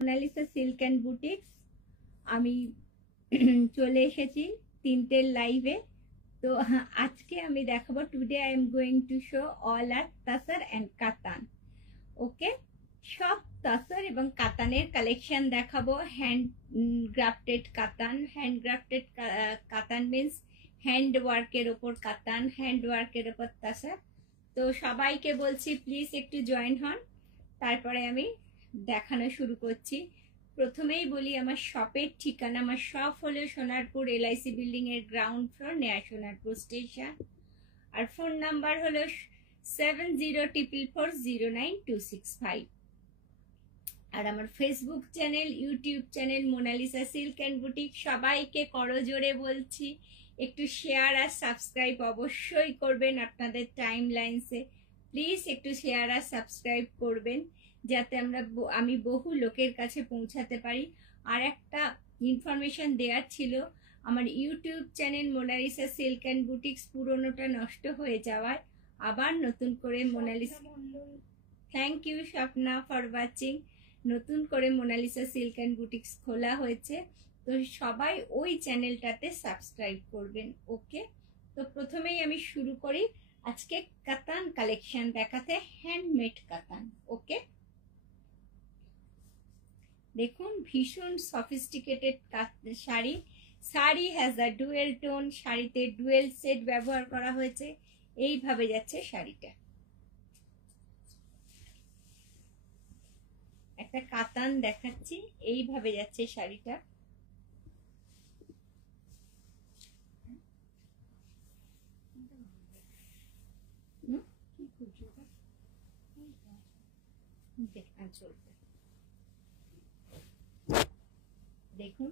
Mona Lisa silk and boutiques. আমি চলে এসেছি তিনটের লাইভে। তো আজকে আমি দেখাবো, today I am going to show all our tussar and katan. Okay, সব তাসার এবং কাতানের কালেকশন দেখাবো। Hand crafted katan. Hand crafted katan means hand ওয়ার্কের ওপর কাতান, হ্যান্ড ওয়ার্কের ওপর তাসার। তো সবাইকে বলছি প্লিজ একটু জয়েন হন, তারপরে আমি দেখানো শুরু করছি। প্রথমেই বলি আমার শপের ঠিকানা। আমার শপ হলো সোনারপুর LIC বিল্ডিং এর গ্রাউন্ড ফ্লোর, নেয়া সোনারপুর স্টেশন। আর ফোন নাম্বার হলো 7044409265। আর আমার Facebook channel, YouTube channel Mona Lisa silk and boutique. সবাইকে করজোরে বলছি একটু শেয়ার আর সাবস্ক্রাইব অবশ্যই করবেন আপনাদের টাইম লাইনসে। প্লিজ একটু শেয়ার আর সাবস্ক্রাইব করবেন, যাতে আমি বহু লোকের কাছে পৌঁছাতে পারি। আর একটা ইনফরমেশন দেওয়ার ছিল, আমার YouTube channel Mona Lisa silk and boutiques পুরোনোটা নষ্ট হয়ে যাওয়ায় আবার নতুন করে Monalisa, thank you Swapna for watching, নতুন করে মোনালিসা সিল্ক অ্যান্ড বুটিক্স খোলা হয়েছে। তো সবাই ওই চ্যানেলটাতে সাবস্ক্রাইব করবেন। ওকে, তো প্রথমেই আমি শুরু করি আজকে কাতান কালেকশন দেখাতে, হ্যান্ডমেড কাতান। ওকে, দেখুন ভীষণ sophisticated sari. Sari has a dual tone, শাড়িতে ডুয়েল সেট ব্যবহার করা হয়েছে। এইভাবে যাচ্ছে শাড়িটা। একটা কাতান দেখাচ্ছি, এইভাবে যাচ্ছে শাড়িটা। দেখুন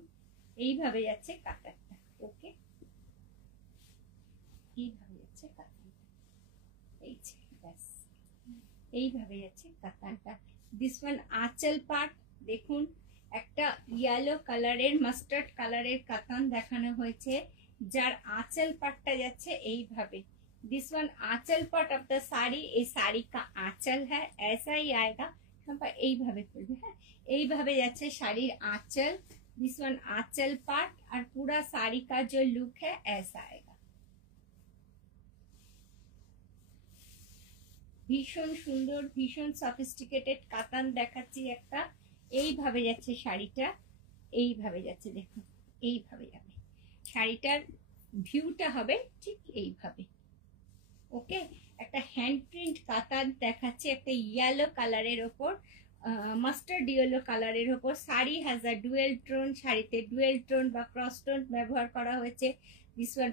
এইভাবে যাচ্ছে কাতানটা। ওকে, এইভাবে যাচ্ছে কাতানটা, এইভাবে যাচ্ছে কাতানটা। দিস ওয়ান আঁচল পার্ট। দেখুন একটা ইয়েলো কালারের, মাস্টার্ড কালারের কাতান দেখানো হয়েছে, যার আঁচল পার্টটা যাচ্ছে এইভাবে। This one Aanchal part of the sari. এই साड़ी का आंचल है, ऐसा ही आएगा। এইভাবে করবে, হ্যাঁ, এইভাবে যাচ্ছে শাড়ির आंचल। दिस वन आंचल पार्ट और पूरा साड़ी का जो लुक है ऐसा आएगा। ভীষণ সুন্দর, ভীষণ সফিস্টিকেটেড কাতান দেখাচ্ছি একটা। এইভাবে যাচ্ছে শাড়িটা, এইভাবে যাচ্ছে। দেখুন এইভাবে যাবে শাড়িটার ভিউটা হবে ঠিক এইভাবে। ওকে, একটা হ্যান্ড প্রিন্ট কাতান দেখাচ্ছে, একটা ইয়েলো কালারের ওপর, মাস্টার্ড ইয়েলো কালারের ওপর। Sari has a dual tone, শাড়িতে ডুয়েল টোন বা ক্রস টোন ব্যবহার করা হয়েছে। दिस वन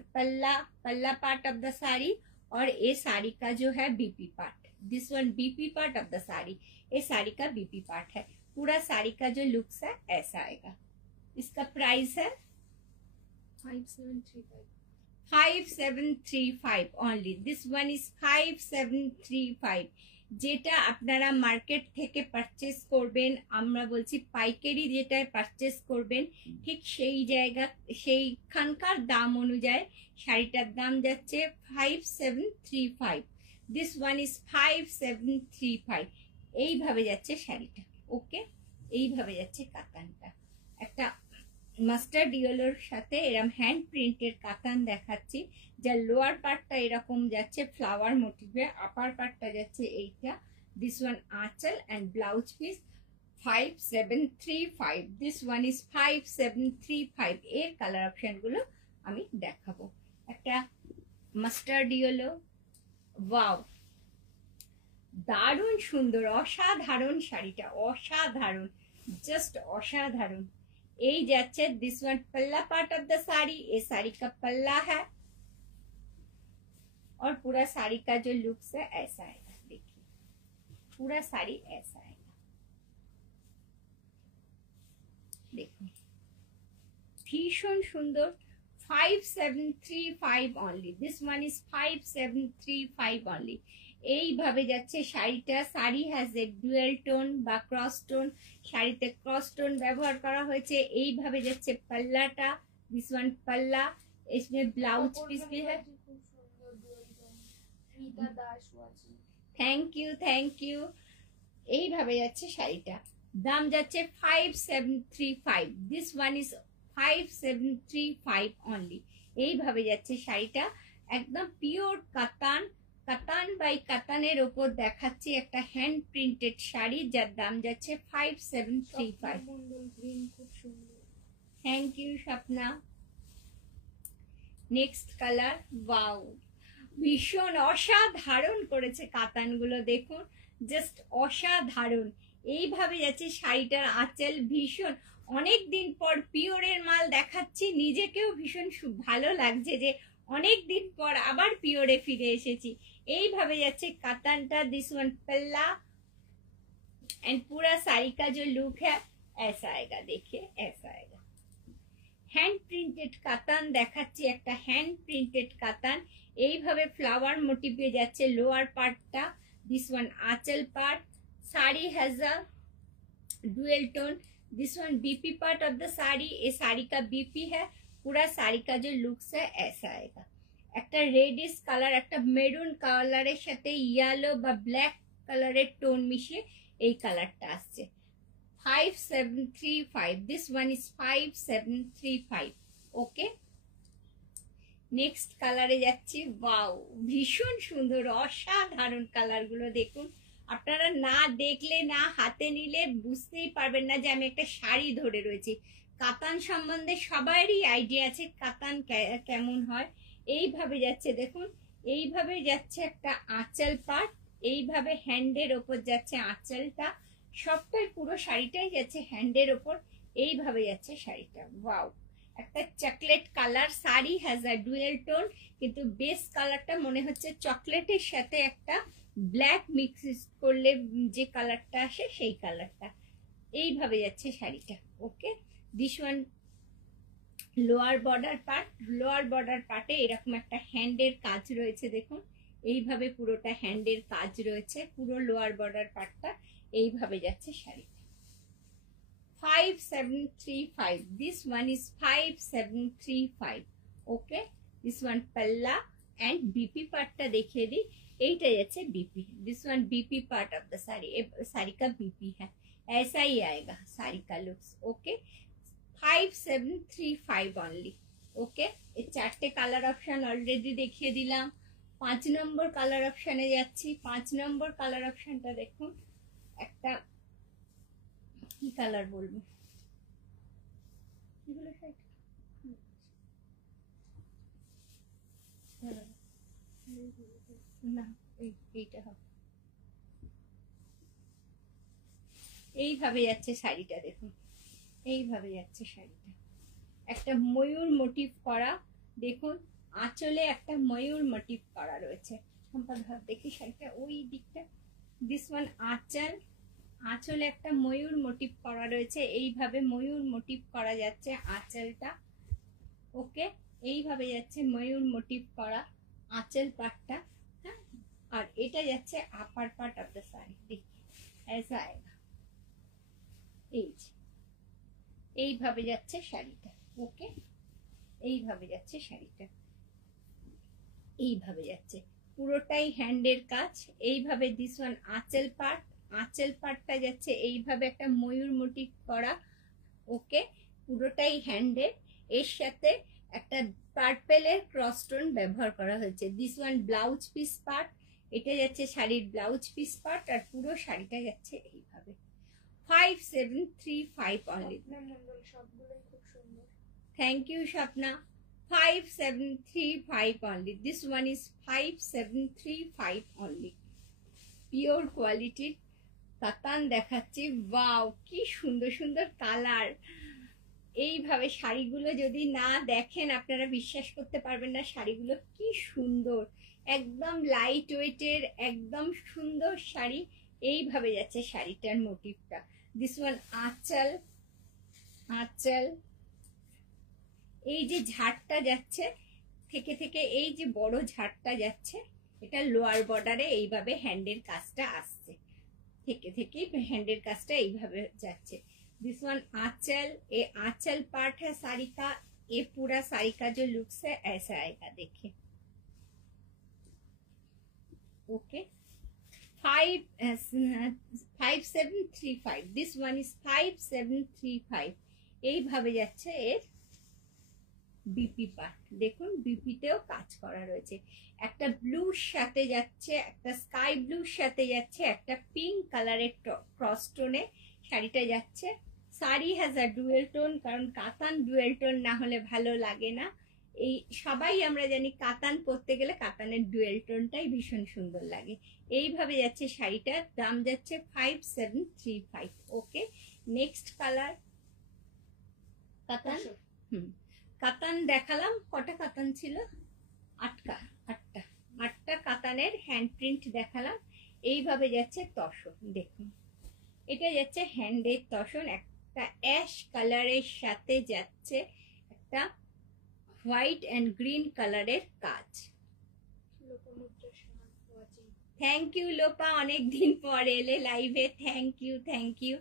पल्ला पार्ट ऑफ द साड़ी और ये साड़ी का जो है BP part. This one BP part of the sari, ये साड़ी का बीपी पार्ट है। पूरा साड़ी का जो लुक्स है ऐसा आएगा। इसका प्राइस है 5735 only. This one is 5735। যেটা আপনারা মার্কেট থেকে পারচেজ করবেন, আমরা বলছি পাইকারি যেটায় পারচেজ করবেন, ঠিক সেই জায়গা সেইখানকার দাম অনুযায়ী শাড়িটার দাম যাচ্ছে 5735। This one is 5735। এইভাবে যাচ্ছে শাড়িটা। ওকে, এইভাবে যাচ্ছে কাতানটা। একটা মাস্টার্ড ইয়েলোর সাথে এরকম হ্যান্ড প্রিন্টের কাতান দেখাচ্ছি, যার লোয়ার পার্টটা এরকম যাচ্ছে ফ্লাওয়ার মোটিভে, আপার পার্টটা যাচ্ছে এইটা। দিস ওয়ান আঁচল and blouse piece 5735। This one is 5735। এর কালার অপশনগুলো আমি দেখাবো। একটা মাস্টার্ড ইয়েলো, ওয়াও দারুণ সুন্দর, অসাধারণ শাড়িটা, অসাধারণ, জাস্ট অসাধারণ। এই যাচ্ছে दिस वन पल्ला पार्ट ऑफ द साड़ी, ये साड़ी का पल्ला है और पूरा साड़ी का जो लुक्स है ऐसा आएगा। देखिए पूरा साड़ी ऐसा आएगा। देखो भीषण सुंदर। 5735 only। This one is 5735 only। এইভাবে যাচ্ছে শাড়িটা। Sari has a dual tone বা ক্রস টোন, শাড়িতে ক্রস টোন ব্যবহার করা হয়েছে। এইভাবে যাচ্ছে পাল্লাটা। दिस वन पल्ला, इसमें ब्लाउज पीस भी है। Thank you. এইভাবে যাচ্ছে শাড়িটা। দাম যাচ্ছে 5735। This one is 5735 only. এইভাবে যাচ্ছে শাড়িটা, একদম পিওর কাতান, কাতান বাই কাতানের ওপর দেখাচ্ছি একটা হ্যান্ড প্রিন্টেড শাড়ি, যার দাম যাচ্ছে 5735। Thank you Swapna. Next colour, wow, ভীষণ অসাধারণ করেছে কাতানগুলো, দেখুন জাস্ট অসাধারণ। এইভাবে যাচ্ছে শাড়িটার আঁচল, ভীষণ অনেক দিন পর পিওরের মাল দেখাচ্ছি, নিজেকেও ভীষণ ভালো লাগছে যে অনেক দিন পর আবার পিওরে ফিরে এসেছি। এইভাবে যাচ্ছে কাতানটা। दिस वन पल्ला एंड पूरा साड़ी का जो लुक है ऐसा आएगा, देखिए ऐसा आएगा। হ্যান্ড প্রিন্টেড কাতান দেখাচ্ছি, একটা হ্যান্ড প্রিন্টেড কাতান। এইভাবে ফ্লাওয়ার মোটিভে যাচ্ছে লোয়ার পার্টটা। This one Aanchal part, sari has a dual tone. This one BP part of the sari, ये साड़ी का बीपी है। पूरा साड़ी का जो लुक्स है ऐसा आएगा। একটা রেডিশ কালার, একটা মেরুন কালারের সাথে ইয়েলো বা ব্ল্যাক কালারের টোন মিশিয়ে এই কালারটা আসছে। 5735। This one is 5735। Okay, next কালারে যাচ্ছি। ওয়াও, ভীষণ সুন্দর অসাধারণ কালারগুলো দেখুন। আপনারা না দেখলে, না হাতে নিলে বুঝতেই পারবেন না যে আমি একটা শাড়ি ধরে রয়েছি। কাতান সম্বন্ধে সবারই আইডিয়া আছে কাতান কেমন হয়। এইভাবে যাচ্ছে দেখুন, এইভাবে যাচ্ছে একটা আঁচল পার্ট, এইভাবে হ্যান্ডের ওপর যাচ্ছে আঁচলটা, সবটাই পুরো শাড়িটাই যাচ্ছে হ্যান্ডের ওপর। এইভাবে যাচ্ছে শাড়িটা। ওয়াও, একটা chocolate colour, sari has a dual tone, কিন্তু বেস কালারটা মনে হচ্ছে চকলেটের সাথে একটা ব্ল্যাক মিক্স করলে যে কালারটা আসে সেই কালারটা। এইভাবে যাচ্ছে শাড়িটা। Okay, this one lower border part. Lower border পার্টে এরকম একটা হ্যান্ডের কাজ রয়েছে, দেখুন এইভাবে পুরোটা হ্যান্ডের কাজ রয়েছে, পুরো লোয়ার বর্ডার পার্টটা। এইভাবে যাচ্ছে শাড়িটা। 5735। This one is 5735। Okay, this one पल्ला एंड बीपी पार्टটা দেখিয়ে দিই। এইটা যাচ্ছে BP. This one BP part of the sari, sari का बीपी है, ऐसा ही आएगा साड़ी का लुक्स। Okay, 5735 only. ওকে, এই চারটে কালার অপশন অলরেডি দেখিয়ে দিলাম। 5 নম্বর কালার অপশনে যাচ্ছি। 5 নম্বর কালার অপশনটা দেখুন, একটা কি কালার বলবো, না এইটা হবে। এইভাবে যাচ্ছে শাড়িটা, দেখুন এইভাবে যাচ্ছে শাড়িটা, একটা ময়ূর মোটিভ করা, দেখুন আঁচলে একটা ময়ূর মোটিভ করা রয়েছে। দেখি শাড়িটা ওই দিকটা। দিস ওয়ান আঁচল, আঁচলে একটা ময়ূর মোটিভ করা রয়েছে, এইভাবে ময়ূর মোটিভ করা যাচ্ছে আঁচলটা। ওকে, এইভাবে যাচ্ছে ময়ূর মোটিভ করা আঁচল পার্টটা। হ্যাঁ, আর এটা যাচ্ছে আপার পার্ট অফ দ্য শাড়ি, দেখি ऐसा आएगा। এইভাবে যাচ্ছে শাড়িটা। ওকে, এইভাবে যাচ্ছে শাড়িটা, এইভাবে যাচ্ছে পুরোটাই হ্যান্ডের কাজ। এইভাবে দিস ওয়ান আঁচল পার্ট, আঁচল পার্টটা যাচ্ছে এইভাবে একটা ময়ূর মোটিভ করা। ওকে, পুরোটাই হ্যান্ডের, এর সাথে একটা পার্পেলের ক্রসস্টোন ব্যবহার করা হয়েছে। This one blouse piece part, এটা যাচ্ছে শাড়ির ব্লাউজ পিস পার্ট, আর পুরো শাড়িটা যাচ্ছে এইভাবে। 5735 only. Thank you Swapna. 5735 only. This one is 5735 only. Pure কোয়ালিটির কাতান দেখাচ্ছি। ওয়াও, কি সুন্দর সুন্দর কালার। এইভাবে শাড়িগুলো যদি না দেখেন আপনারা বিশ্বাস করতে পারবেন না শাড়িগুলো কি সুন্দর, একদম লাইট ওয়েটের, একদম সুন্দর শাড়ি। এইভাবে যাচ্ছে শাড়িটার মোটিভটা। দিস ওয়ান আঁচল, আঁচল, এই যে ঝাড়টা যাচ্ছে থেকে থেকে, এই যে বড় ঝাড়টা যাচ্ছে, এটা লোয়ার বর্ডারে এইভাবে হ্যান্ডের কাজটা আসছে, থেকে থেকে হ্যান্ডের কাজটা এইভাবে যাচ্ছে। दिस वन आंचल, ये आंचल पार्ट है साड़ी का, ये पूरा साड़ी का जो लुक्स है ऐसा आएगा, देखिए। Okay, 5735, this one is 5735। এইভাবে যাচ্ছে এর বিপি পার্ট, দেখুন বিপিতেও কাজ করা রয়েছে, একটা ব্লুর সাথে যাচ্ছে, একটা স্কাই ব্লুর সাথে যাচ্ছে, একটা পিঙ্ক কালারের ক্রস টোনে শাড়িটা যাচ্ছে। Sari has a dual tone, কারণ কাতান ডুয়েল টোন না হলে ভালো লাগে না। এই সবাই আমরা জানি কাতান পরতে গেলে কাতানের ডুয়েল টোনটাই ভীষণ সুন্দর লাগে। এইভাবে যাচ্ছে শাড়িটার দাম যাচ্ছে 5735। ওকে, নেক্সট কালার কাতান। কাতান দেখালাম, কটা কাতান ছিল? আটটা কাতানের হ্যান্ড প্রিন্ট দেখালাম। এইভাবে যাচ্ছে তসর, দেখুন এটা যাচ্ছে হ্যান্ডের তসর, একটা অ্যাশ কালারের সাথে যাচ্ছে একটা হোয়াইট অ্যান্ড গ্রিন কালারের কাজ। থ্যাংক ইউ লোপা, অনেক দিন পর এলে লাইভে, থ্যাংক ইউ।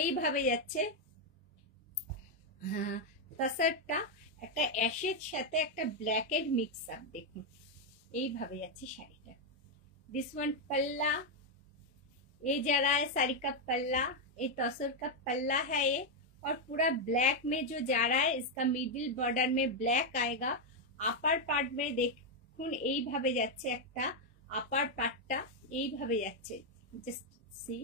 এইভাবে যাচ্ছে তসরটা, একটা অ্যাশের সাথে একটা ব্ল্যাকের মিক্স আপ, দেখুন এইভাবে যাচ্ছে শাড়িটা। दिस वन पल्ला, ये जा रहा है साड़ी का पल्ला, ये तसर का पल्ला है ये, और पूरा ब्लैक में जो जा रहा है, इसका मिडिल बॉर्डर में ब्लैक आएगा। अपर पार्ट में देखुन এইভাবে যাচ্ছে একটা আপার পার্টটা, এইভাবে যাচ্ছে, জাস্ট সি,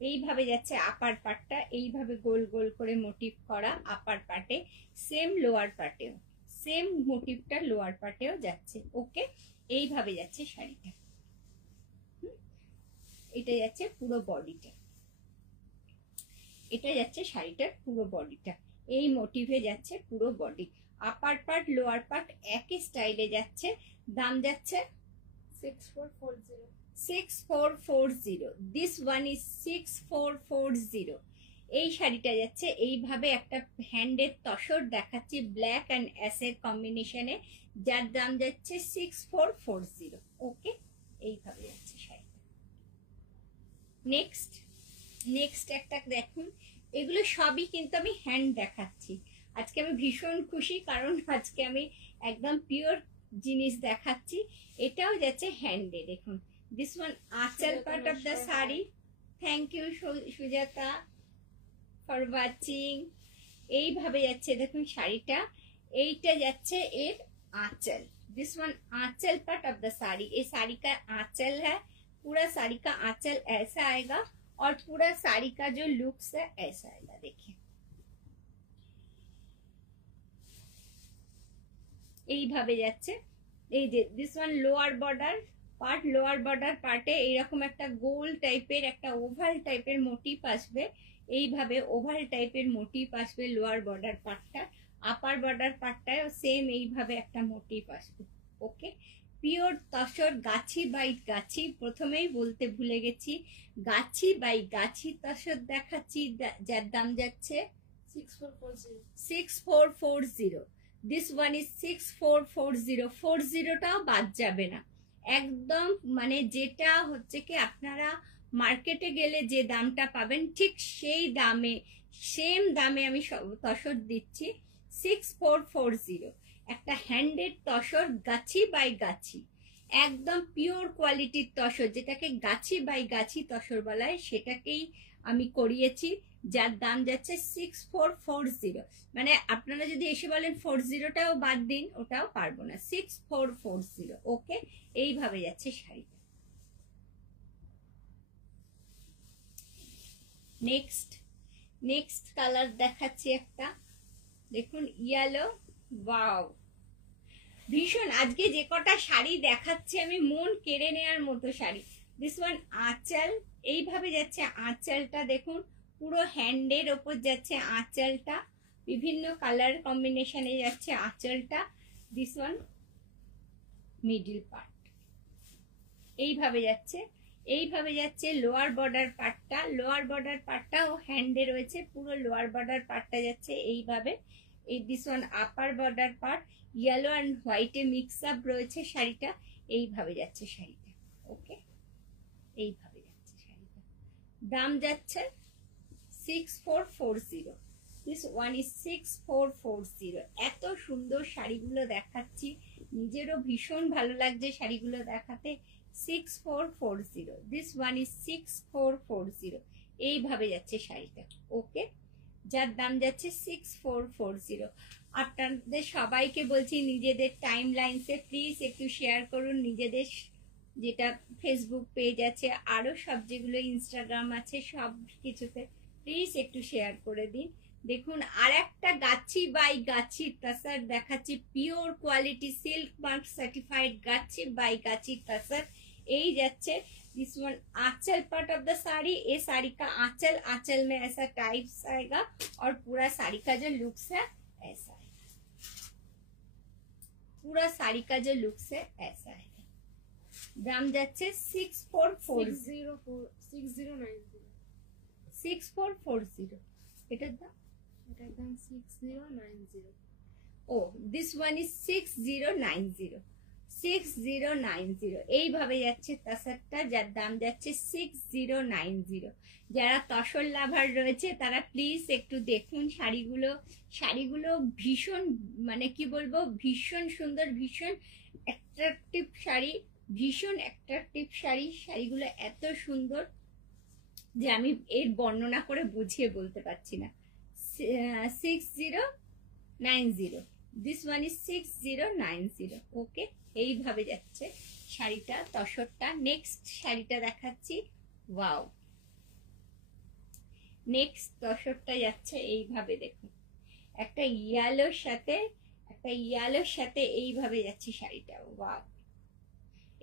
এইভাবে যাচ্ছে আপার পার্টটা, এইভাবে গোল গোল করে মোটিভ করা আপার পার্টে, সেম লোয়ার পার্টেও সেম মোটিভটা লোয়ার পার্টেও যাচ্ছে। ওকে, এইভাবে যাচ্ছে শাড়িটা, এটা যাচ্ছে পুরো বডিটা, এটা যাচ্ছে শাড়িটার পুরো বডিটা, এই মোটিভে যাচ্ছে পুরো বডি। আপার পার্ট লোয়ার পার্ট একই স্টাইলে যাচ্ছে। দাম যাচ্ছে 6440। This one is 6440। এই শাড়িটা যাচ্ছে এইভাবে, একটা হ্যান্ডের তসর দেখাচ্ছি ব্ল্যাক অ্যান্ড অ্যাশের কম্বিনেশনে, যার দাম যাচ্ছে 6440। ওকে, এইভাবে যাচ্ছে শাড়িটা। নেক্সট একটা দেখুন, এগুলো সবই কিন্তু আমি হ্যান্ড দেখাচ্ছি। আজকে আমি ভীষণ খুশি, কারণ আজকে আমি একদম পিওর জিনিস দেখাচ্ছি। এটাও যাচ্ছে হ্যান্ডে, দেখুন দিস ওয়ান আঁচল part of the sari. Thank you Sujata for watching. এইভাবে যাচ্ছে দেখুন শাড়িটা, এইটা যাচ্ছে এর आंचल। This one Aanchal part of the sari, ये साड़ी का आंचल है, पूरा साड़ी का आंचल ऐसा आएगा, और पूरा साड़ी का जो लुक्स है ऐसा आएगा। देखिए এইভাবে যাচ্ছে। এই যে this one lower border part, lower border পার্টে এইরকম একটা গোল টাইপের একটা ওভাল টাইপের মোটিভ আসবে, এইভাবে ওভাল টাইপের মোটিভ আসবে লোয়ার বর্ডার পার্টটা। আপার বর্ডার পার্টটাও সেম এইভাবে একটা মোটিভ আসবে। ওকে, পিওর তসর গাছি বাই গাছি, প্রথমেই বলতে ভুলে গেছি, গাছি বাই গাছি তসর দেখাচ্ছি, যার দাম যাচ্ছে 6440। This one is 6440। 40টাও বাদ যাবে না একদম, মানে যেটা হচ্ছে কি আপনারা মার্কেটে গেলে যে দামটা পাবেন ঠিক সেই দামে, সেম দামে আমি তসর দিচ্ছি। 6440 একটা হ্যান্ডেড তসর, গাছি বাই গাছি, একদম পিওর কোয়ালিটির তসর, যেটাকে গাছি বাই গাছি তসর বলা হয়, সেটাকেই আমি করিয়েছি, যার দাম যাচ্ছে 6440। মানে আপনারা যদি এসে বলেন 40টাও বাদ দিন, ওটাও পারবো না, 6440। ওকে, এইভাবে যাচ্ছে শাড়িটা। নেক্সট কালার দেখাচ্ছি একটা, দেখুন ইয়েলো। ওয়াও, ভীষণ আজকে যে কটা শাড়ি দেখাচ্ছি আমি মন কেড়ে নেওয়ার মতো শাড়ি। দিস ওয়ান আঁচল, এইভাবে যাচ্ছে আঁচলটা, দেখুন পুরো হ্যান্ডের ওপর যাচ্ছে আঁচলটা, বিভিন্ন কালার কম্বিনেশনে যাচ্ছে আঁচলটা। দিস ওয়ান মিডল পার্ট, এইভাবে যাচ্ছে লোয়ার বর্ডার পার্টটা, লোয়ার বর্ডার পার্টটাও হ্যান্ডে রয়েছে, পুরো লোয়ার বর্ডার পার্টটা যাচ্ছে এইভাবে। এই this one upper border part, yellow and হোয়াইটে মিক্স আপ রয়েছে শাড়িটা, এইভাবে যাচ্ছে শাড়িটা। ওকে, এইভাবে যাচ্ছে শাড়িটা, দাম যাচ্ছে 6440। This one is 6440। এত সুন্দর শাড়িগুলো দেখাচ্ছি, নিজেরও ভীষণ ভালো লাগছে শাড়িগুলো দেখাতে। 6440, দিস ওয়ান ইজ 6440। এইভাবে যাচ্ছে শাড়িটা, ওকে, যার দাম যাচ্ছে 6440। আপনাদের সবাইকে বলছি নিজেদের টাইম লাইনসে প্লিজ একটু শেয়ার করুন, নিজেদের যেটা ফেসবুক পেজ আছে, আরও সব যেগুলো ইনস্টাগ্রাম আছে, সব কিছুতে প্লিজ একটু শেয়ার করে দিন। দেখুন আর একটা গাছি বাই গাছি তাসার দেখাচ্ছি, pure quality silk mark certified গাছি বাই গাছি তাসার। এই যাচ্ছে this one Aanchal part of the sari, ये साड़ी का आंचल, आंचल में ऐसा टाइप्स आएगा और पूरा साड़ी का जो लुक्स है ऐसा है, पूरा साड़ी का जो लुक्स है ऐसा है। दाम যাচ্ছে 6440 এটার দাম 6090। ও দিস ওয়ান ইজ 6090, 6090। এইভাবে যাচ্ছে তাসারটা, যার দাম যাচ্ছে 6090। যারা তসর লাভার রয়েছে তারা প্লিজ একটু দেখুন শাড়িগুলো, শাড়িগুলো ভীষণ মানে কি বলবো, ভীষণ সুন্দর, ভীষণ অ্যাট্রাকটিভ শাড়ি, ভীষণ অ্যাট্রাকটিভ শাড়ি। শাড়িগুলো এত সুন্দর যে আমি এর বর্ণনা করে বুঝিয়ে বলতে পারছি না। 6090, দিস ওয়ান ইজ 6090, ওকে। এইভাবে যাচ্ছে শাড়িটা, তসরটা। নেক্সট শাড়িটা দেখাচ্ছি, ওয়াও, নেক্সট তসরটা যাচ্ছে এইভাবে, দেখুন একটা ইয়েলোর সাথে, একটা ইয়েলোর সাথে এইভাবে যাচ্ছে শাড়িটা, ওয়াও,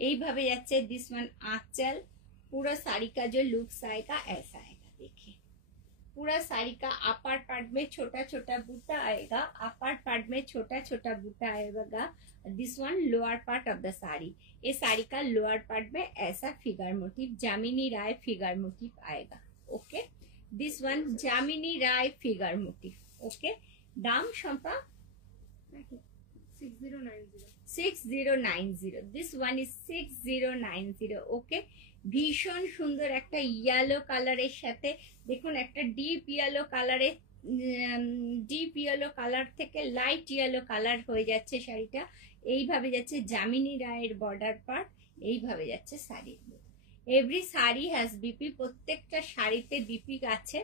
এইভাবে যাচ্ছে। दिस वन आंचल, पूरा साड़ी का जो लुक्स आएगा ऐसा आएगा, देखिए पूरा साड़ी का अपर पार्ट में छोटा छोटा बूटा आएगा, अपर पार्ट में छोटा छोटा बूटा आएगा। This one lower part of the sari, ये साड़ी का लोअर पार्ट में ऐसा figure motif, Jamini Roy figure motif आएगा, okay. This one Jamini Roy figure motif, okay. दाम Shampa 6090, this one is 6090, okay. ভীষণ সুন্দর একটা ইয়েলো কালারের সাথে, দেখুন একটা ডিপ ইয়েলো কালারে, ডিপ ইয়েলো কালার থেকে লাইট ইয়েলো কালার হয়ে যাচ্ছে শাড়িটা। এইভাবে যাচ্ছে জামিনী রায়ের বর্ডার পার্ট, এইভাবে যাচ্ছে sari. Every sari has BP, প্রত্যেকটা শাড়িতে বিপি আছে।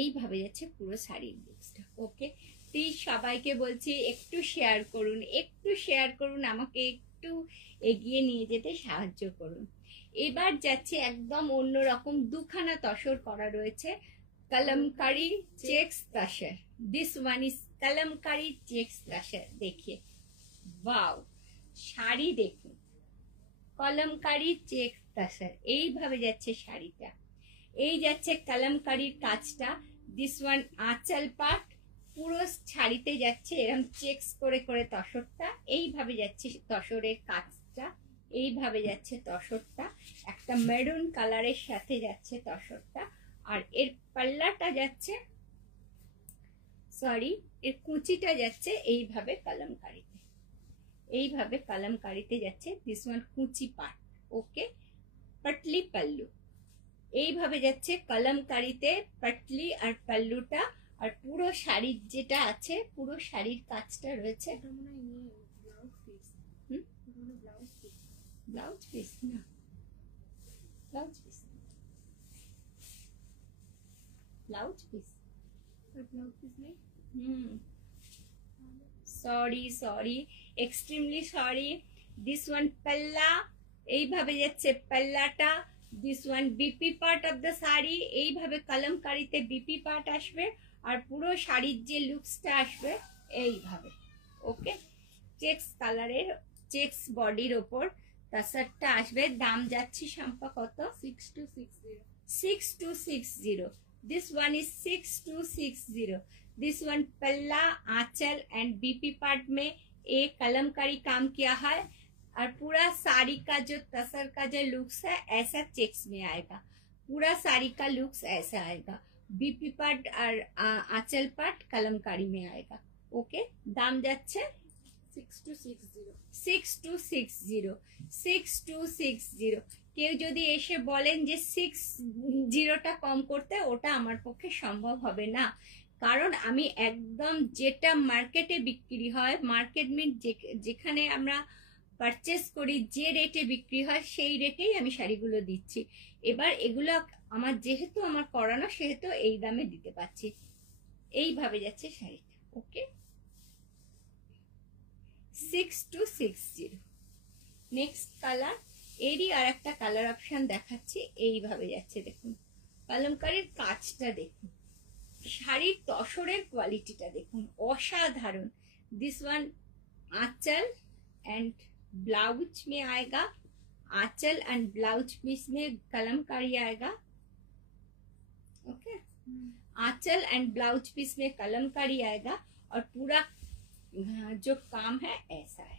এইভাবে যাচ্ছে পুরো শাড়ির লুকসটা, ওকে। প্লিজ সবাইকে বলছি একটু শেয়ার করুন, একটু শেয়ার করুন, আমাকে একটু এগিয়ে নিয়ে যেতে সাহায্য করুন। এবার যাচ্ছে একদম অন্যরকম, দুখানা তসর করা রয়েছে, Kalamkari checks tussar, this one is Kalamkari checks tussar. देखिए वाओ, শাড়ি দেখুন, কলমকারি চেক তাসার, এইভাবে যাচ্ছে শাড়িটা। এই যাচ্ছে কলমকারির কাজটা, দিস ওয়ান আঁচল পাট, পুরো শাড়িতে যাচ্ছে এরকম চেকস করে করে তসরটা, এইভাবে যাচ্ছে তসরের কাজটা, এইভাবে যাচ্ছে তসরটা, একটা মেরুন কালারের সাথে যাচ্ছে তসরটা। আর এর পাল্লাটা যাচ্ছে, সরি, এর কুচিটা যাচ্ছে এইভাবে কলমকারিতে, এইভাবে কলমকারিতে যাচ্ছে। দিস ওয়ান কুচি পার্ট, ওকে। পটলি পাল্লু, এইভাবে যাচ্ছে কলমকারিতে পটলি আর পাল্লুটা। আর পুরো শাড়ির যেটা আছে, পুরো শাড়ির কাজটা রয়েছে, ব্লাউজ পিস না, blouse piece, blouse piece, blouse piece নেই। Sorry sorry, extremely sorry. This one পাল্লা, এইভাবে যাচ্ছে পাল্লাটা। This one BP part of the sari, এইভাবে কলমকারিতে বিপি পার্ট আসবে, আর পুরো শাড়ির যে লুকসটা আসবে এইভাবে, ওকে। চেক্স কালারের, চেক্স বডির ওপর তাসারটা আসবে। দাম যাচ্ছে শাম্পা কত? 6260, 6260। This one is 6260. This one पल्ला, आंचल एंड बीपी पार्ट में एक कलमकारी काम किया है, और पूरा साड़ी का जो तसर का जो लुक्स है ऐसा चेक्स में आएगा, पूरा साड़ी का लुक्स ऐसा आएगा। बीपी पार्ट और आंचल पार्ट कलमकारी में आएगा, ओके। दाम যাচ্ছে 6260, 6260, 6260। কেউ যদি এসে বলেন যে 60টা কম করতে, ওটা আমার পক্ষে সম্ভব হবে না, কারণ আমি একদম যেটা মার্কেটে বিক্রি হয়, মার্কেট মিট যেখানে আমরা পারচেস করি, যে রেটে বিক্রি হয় সেই রেটেই আমি শাড়িগুলো দিচ্ছি। এবার এগুলো আমার যেহেতু আমার করানো, সেহেতু এই দামে দিতে পারছি। এইভাবে যাচ্ছে শাড়িটা। ওকে, 6260। নেক্সট কালার, এরই আর একটা কালার অপশন দেখাচ্ছি। এইভাবে যাচ্ছে, দেখুন কলমকারীর কাজটা দেখুন, শাড়ির তসরের কোয়ালিটিটা দেখুন, অসাধারণ। This one anchal and blouse में आएगा, आंचल एंड ब्लाउज पीस में कलमकारी आएगा। ओके, आंचल एंड ब्लाउज पीस में कलमकारी आएगा और पूरा जो काम है ऐसा है।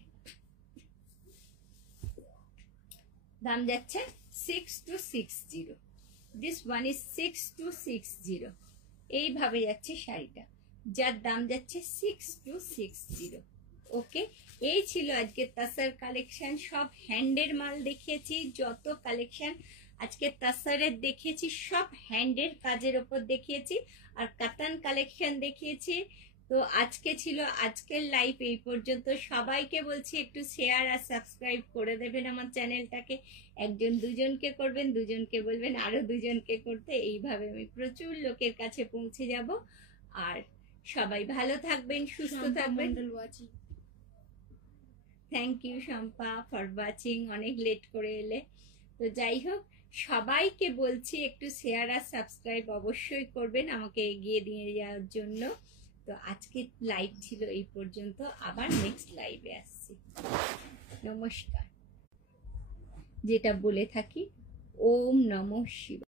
दाम যাচ্ছে 6260। This one is 6260। এইভাবে যাচ্ছে শাড়িটা, যার দাম যাচ্ছে 6260। ওকে, এই ছিল আজকে তাসার কালেকশন। সব হ্যান্ডের মাল দেখিয়েছি, যত কালেকশন আজকে তাসারের দেখিয়েছি সব হ্যান্ডের কাজের ওপর দেখিয়েছি, আর কাতান কালেকশন দেখিয়েছি। তো আজকে ছিল আজকের লাইভ এই পর্যন্ত। সবাইকে বলছি একটু শেয়ার আর সাবস্ক্রাইব করে দেবেন আমার চ্যানেলটাকে। একজন দুজনকে করবেন, দুজনকে বলবেন আরো দুজনকে করতে। এইভাবে আমি প্রচুর লোকের কাছে পৌঁছে যাব। আর সবাই ভালো থাকবেন, সুস্থ থাকবেন। Thank you Shampa for watching. অনেক লেট করে এলে। তো যাই হোক, সবাইকে বলছি একটু শেয়ার আর সাবস্ক্রাইব অবশ্যই করবেন আমাকে এগিয়ে দিয়ে যাওয়ার জন্য। তো আজকে লাইভ ছিল এই পর্যন্ত, আবার নেক্সট লাইভে আসছি। নমস্কার। যেটা বলে থাকি, ওম নমঃ শিবায়।